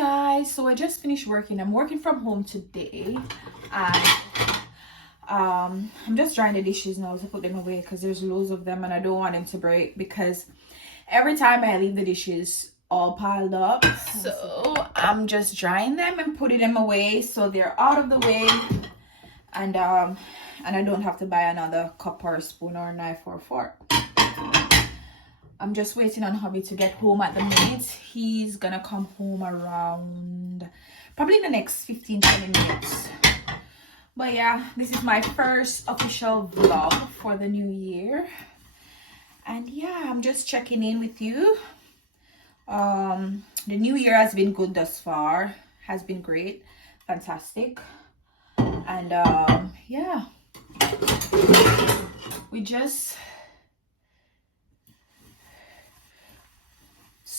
Guys, so I just finished working. I'm working from home today, and I'm just drying the dishes now to put them away because there's loads of them and I don't want them to break, because every time I leave the dishes all piled up. So I'm just drying them and putting them away so they're out of the way, and I don't have to buy another cup or a spoon or a knife or a fork. I'm just waiting on hubby to get home at the minute. He's gonna come home around probably in the next 15-20 minutes. But yeah, this is my first official vlog for the new year. And yeah, I'm just checking in with you. The new year has been good thus far. Has been great. Fantastic. And yeah.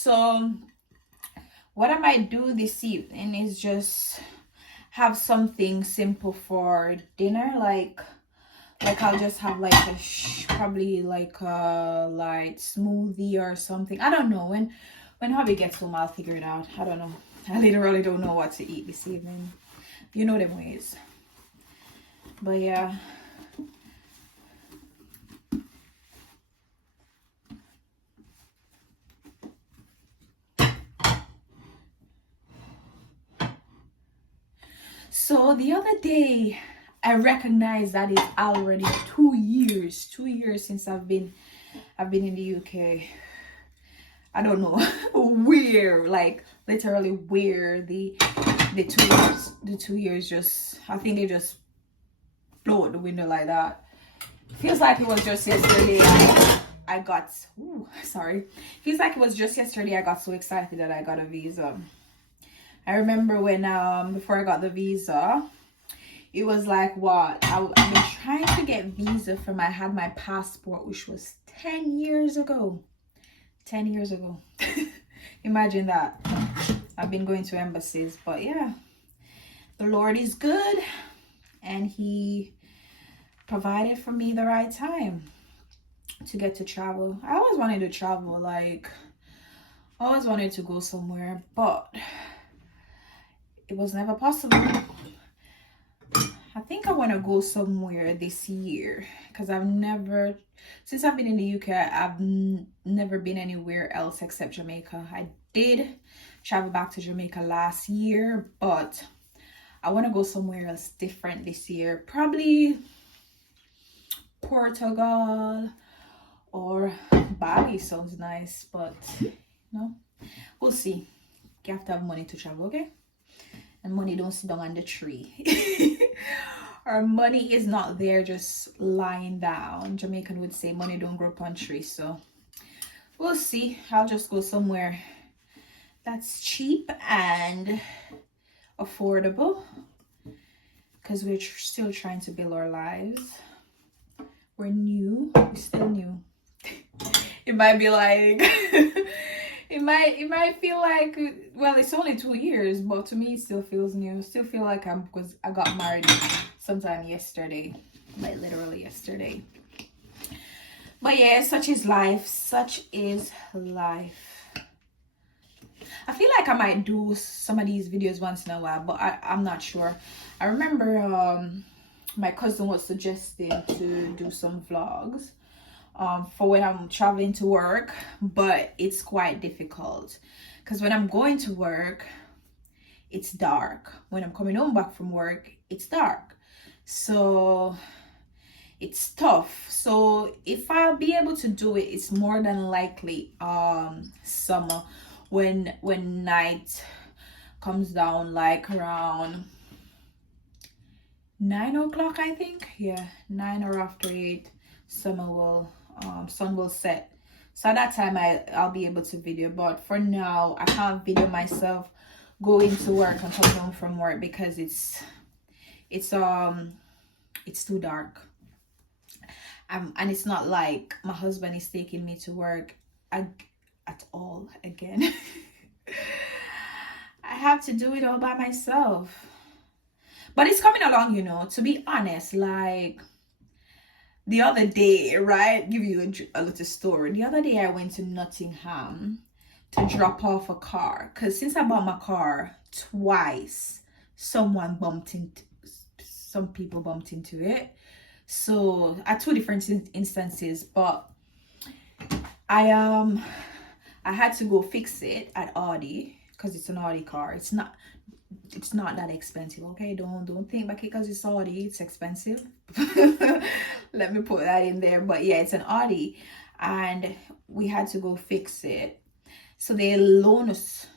So what I might do this evening is just have something simple for dinner, like I'll just have like a probably like a light smoothie or something. I don't know. When hubby gets home, I'll figure it out. I don't know. I literally don't know what to eat this evening. You know them ways. But yeah. So the other day, I recognized that it's already 2 years since I've been in the UK. I don't know where, like literally where the 2 years just, I think they just blew out the window like that. Feels like it was just yesterday I got, feels like it was just yesterday I got so excited that I got a visa. I remember when before I got the visa, it was like what I've been trying to get visa from. I had my passport, which was 10 years ago. 10 years ago. Imagine that. I've been going to embassies, but yeah, the Lord is good, and He provided for me the right time to get to travel. I always wanted to travel, like I always wanted to go somewhere, but it was never possible. I think I want to go somewhere this year because since I've been in the UK, I've never been anywhere else except Jamaica. I did travel back to Jamaica last year, but I want to go somewhere else different this year. Probably Portugal or Bali sounds nice, but no, we'll see. You have to have money to travel, okay? And money don't sit down on the tree. Our money is not there just lying down. Jamaican would say money don't grow up on trees. So we'll see. I'll just go somewhere that's cheap and affordable, because we're still trying to build our lives. We're still new. It might be like it might feel like, well, it's only 2 years, but to me it still feels new. I still feel like because I got married sometime yesterday, like literally yesterday. But yeah, such is life. I feel like I might do some of these videos once in a while, but I'm not sure. I remember my cousin was suggesting to do some vlogs for when I'm traveling to work, but it's quite difficult because when I'm going to work, it's dark. When I'm coming home back from work, it's dark. So it's tough. So if I'll be able to do it, it's more than likely summer, when night comes down, like around 9 o'clock, I think. Yeah, 9 or after 8, sun will set. So at that time I'll be able to video, but for now I can't video myself going to work and coming home from work because it's too dark. And it's not like my husband is taking me to work at all again. I have to do it all by myself, but it's coming along, to be honest. Like the other day, right? Give you a little story. The other day I went to Nottingham to drop off a car, because since I bought my car twice, some people bumped into it. So at two different instances, but I had to go fix it at Audi, because it's an Audi car. It's not that expensive, okay? Don't think back it because it's Audi, it's expensive. Let me put that in there. But yeah, it's an Audi, and we had to go fix it. So they loan us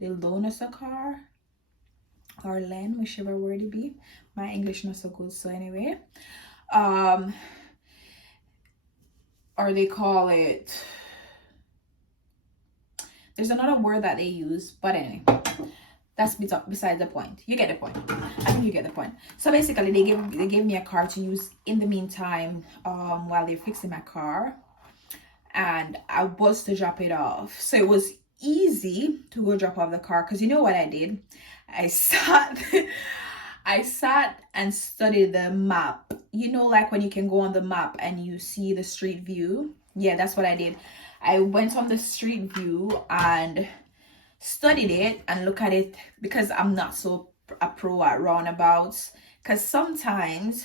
a car, or lend, whichever word it be. My English not so good, so anyway. Or they call it, there's another word that they use, but anyway, that's besides the point. You get the point. I think you get the point. So basically, they gave me a car to use in the meantime, while they're fixing my car, and I was to drop it off. So it was easy to go drop off the car, because you know what I did? I sat and studied the map. You know, like when you can go on the map and you see the street view. Yeah, that's what I did. I went on the street view and studied it and look at it, because I'm not so a pro at roundabouts, because sometimes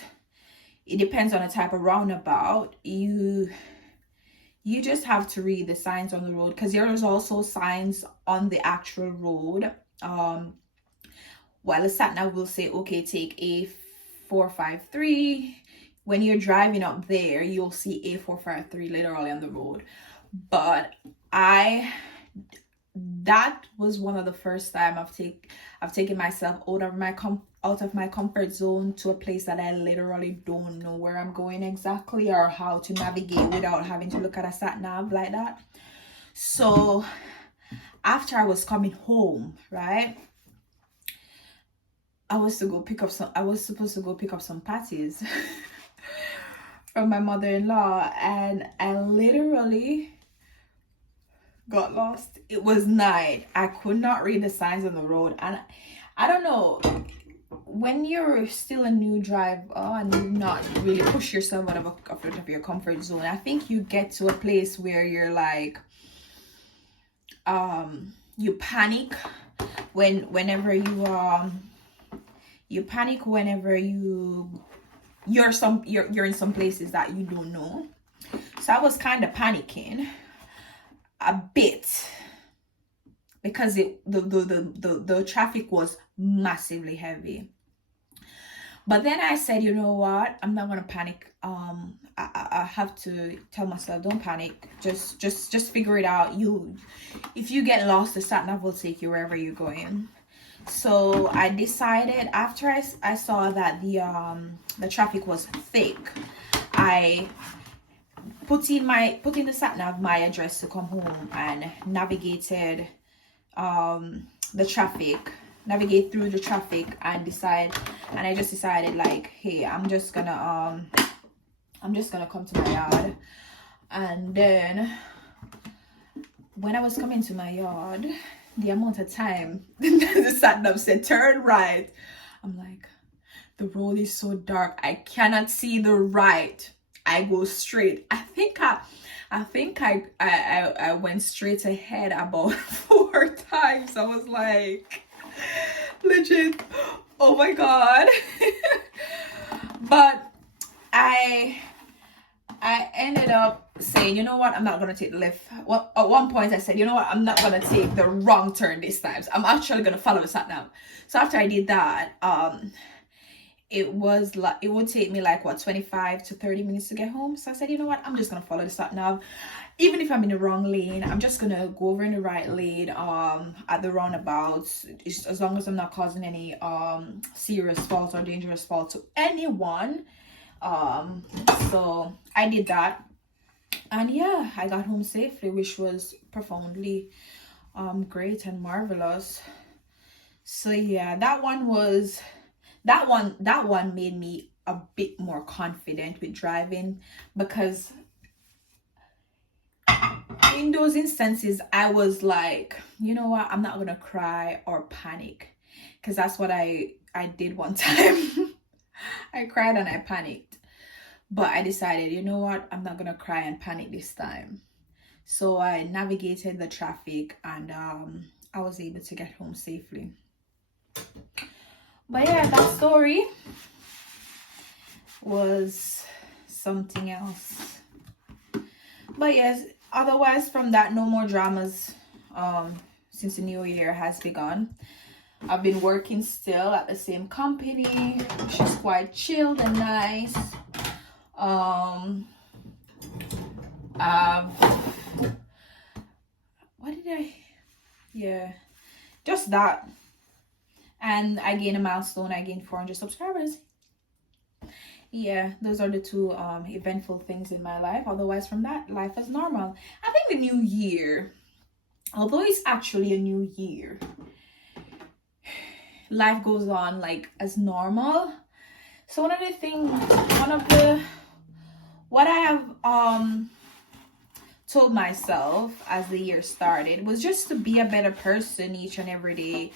it depends on the type of roundabout. You just have to read the signs on the road, because there's also signs on the actual road. While the sat nav will say, okay, take A453. When you're driving up there, you'll see A453 literally on the road. But that was one of the first time I've taken myself out of my comfort zone to a place that I literally don't know where I'm going exactly, or how to navigate without having to look at a sat nav like that. So after I was coming home, right, I was supposed to go pick up some patties from my mother-in-law, and I literally got lost. It was night. I could not read the signs on the road, and I don't know, when you're still a new driver and you not really push yourself out of your comfort zone, I think you get to a place where you're like, you panic whenever you're in some places that you don't know. So I was kind of panicking a bit, because the traffic was massively heavy. But then I said, you know what, I'm not gonna panic. I have to tell myself, don't panic, just figure it out. If you get lost, the sat nav will take you wherever you're going. So I decided, after I saw that the traffic was thick, I put in the sat nav my address to come home, and navigate through the traffic, and I just decided, like, hey, I'm just gonna come to my yard. And then when I was coming to my yard, the amount of time the sat nav said turn right, I'm like, the road is so dark, I cannot see the right. I go straight. I think I went straight ahead about 4 times. I was like, legit, oh my god. But I ended up saying, you know what, I'm not gonna take the left. Well, at one point I said, you know what, I'm not gonna take the wrong turn this time. So I'm actually gonna follow the sat nav. So after I did that, it would take me like 25 to 30 minutes to get home. So I said, you know what, I'm just gonna follow the sat nav. Even if I'm in the wrong lane, I'm just gonna go over in the right lane at the roundabouts, as long as I'm not causing any serious fault or dangerous fault to anyone. So I did that, and yeah, I got home safely, which was profoundly great and marvelous. So yeah, that one made me a bit more confident with driving, because in those instances I was like, you know what, I'm not gonna cry or panic, because that's what I did one time. I cried and I panicked, but I decided, you know what, I'm not gonna cry and panic this time. So I navigated the traffic, and I was able to get home safely. But yeah, that story was something else. But yes, otherwise from that, no more dramas since the new year has begun. I've been working still at the same company, which is quite chilled and nice. Yeah, just that. And I gained a milestone. I gained 400 subscribers. Yeah, those are the two eventful things in my life. Otherwise from that, life is normal. I think the new year, although it's actually a new year, life goes on like as normal. So what I have told myself as the year started was just to be a better person each and every day.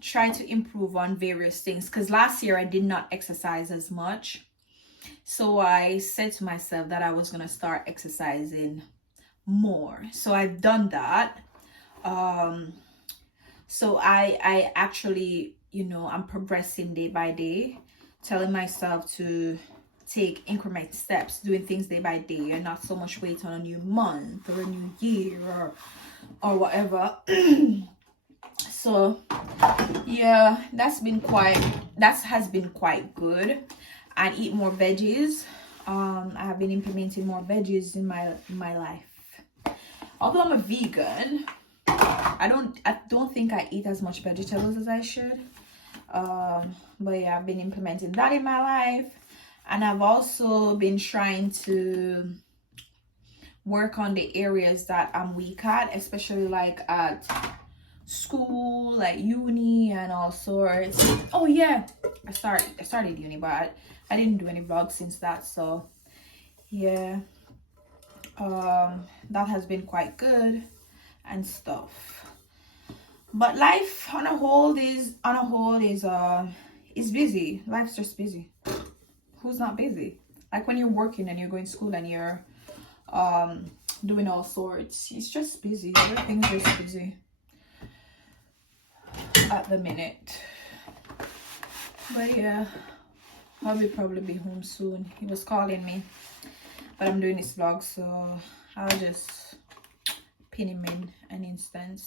Try to improve on various things, because last year I did not exercise as much. So I said to myself that I was gonna start exercising more. So I've done that. So I actually, I'm progressing day by day, telling myself to take increment steps, doing things day by day, and not so much wait on a new month or a new year or whatever. So yeah, that has been quite good. And eat more veggies. I have been implementing more veggies in my life. Although I'm a vegan, I don't think I eat as much vegetables as I should. But yeah, I've been implementing that in my life. And I've also been trying to work on the areas that I'm weak at, especially like at school, like uni and all sorts. Oh yeah, I started uni, but I didn't do any vlogs since that. So yeah, that has been quite good and stuff. But life on a whole is busy. Life's just busy. Who's not busy? Like when you're working and you're going to school and you're doing all sorts, it's just busy. Everything's just busy at the minute. But yeah, I'll probably be home soon. He was calling me, but I'm doing this vlog, so I'll just pin him in an instance.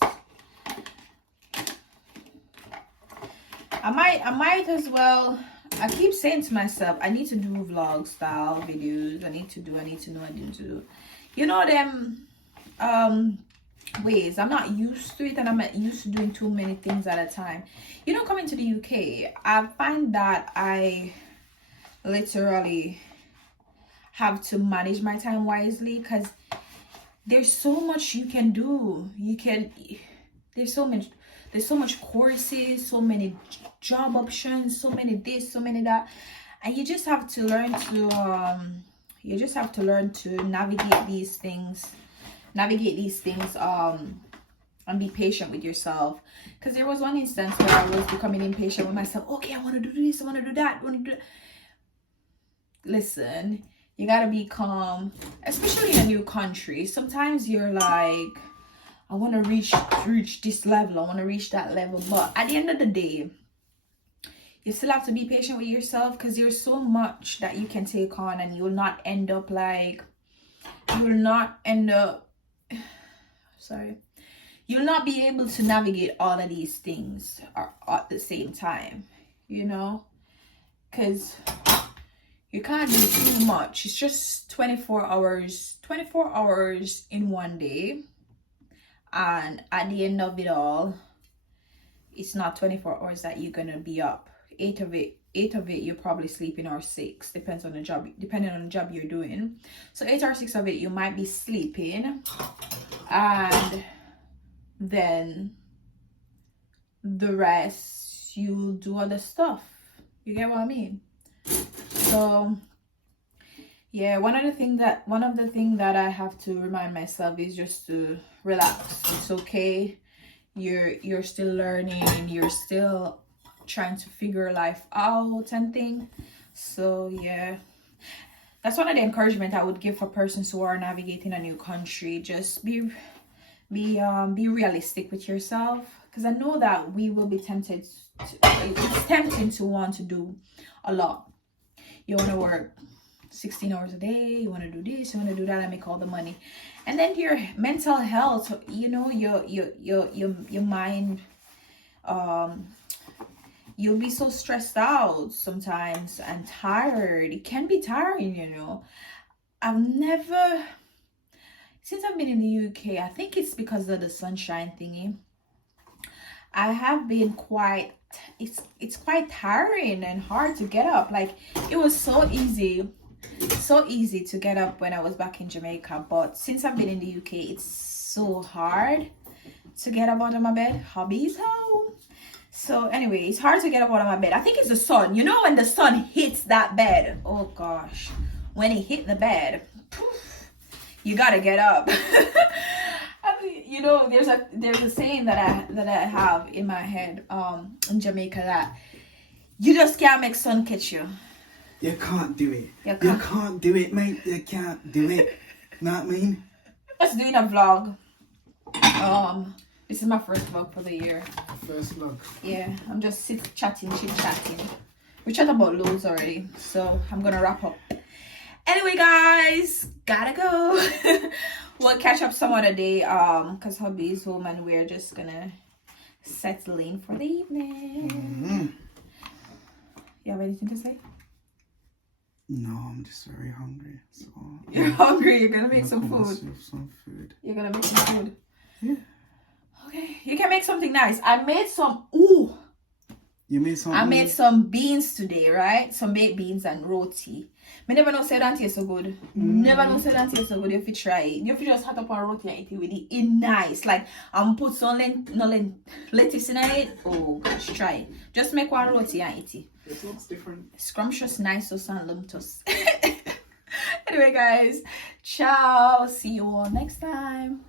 I might as well. I keep saying to myself, I need to do vlog style videos. I need to do. You know them ways. I'm not used to it, and I'm not used to doing too many things at a time. Coming to the UK, I find that I literally have to manage my time wisely, because there's so much you can do. There's so much courses, so many job options, so many this, so many that, and you just have to learn to navigate these things and be patient with yourself. Because there was one instance where I was becoming impatient with myself. Okay, I want to do this, I want to do that, Listen, you gotta be calm, especially in a new country. Sometimes you're like, I want to reach this level, I want to reach that level, but at the end of the day, you still have to be patient with yourself, because there's so much that you can take on, and you'll not be able to navigate all of these things at the same time, because you can't do too much. It's just 24 hours in one day, and at the end of it all, it's not 24 hours that you're gonna be up. Eight of it you're probably sleeping, or 6, depending on the job you're doing. So 8 or 6 of it you might be sleeping, and then the rest you'll do other stuff. You get what I mean? So yeah, one of the things that I have to remind myself is just to relax. It's okay. You're still learning, you're still trying to figure life out and thing. So yeah, that's one of the encouragement I would give for persons who are navigating a new country. Just be realistic with yourself, because I know that we will be tempted it's tempting to want to do a lot. You want to work 16 hours a day, you want to do this, you want to do that, and make all the money, and then your mental health, you know, your mind, you'll be so stressed out sometimes and tired. It can be tiring, you know. Since I've been in the UK, I think it's because of the sunshine thingy, I have been quite, it's quite tiring and hard to get up. Like, it was so easy to get up when I was back in Jamaica, but since I've been in the UK, it's so hard to get up out of my bed. Hobbies home. So anyway, it's hard to get up out of my bed. I think it's the sun. You know, when the sun hits that bed, oh gosh, when it hit the bed, poof, you gotta get up. I mean, you know, there's a saying that I have in my head in Jamaica, that you just can't make sun catch you. You can't do it. You can't do it, mate. You can't do it. Know what I mean? Just doing a vlog. This is my first vlog for the year. First vlog. Yeah, I'm just chit-chatting. We chat about loads already, so I'm gonna wrap up. Anyway, guys, gotta go. We'll catch up some other day, because hubby is home and we're just gonna settle in for the evening. You have anything to say? No, I'm just very hungry. So you're hungry? You're gonna make some food. Some food. You're gonna make some food? Yeah. Okay, you can make something nice. I made some. Ooh. You made some. I made some beans today, right? Some baked beans and roti. Me never know say that taste so good. Never know say that taste so good. You have to try it. You have to just hot up on roti and eat it with it in nice. Like, put some lettuce in it. Oh gosh, try it. Just make one roti and eat it. It looks different. Scrumptious, nice, and lumptus. Anyway, guys, ciao. See you all next time.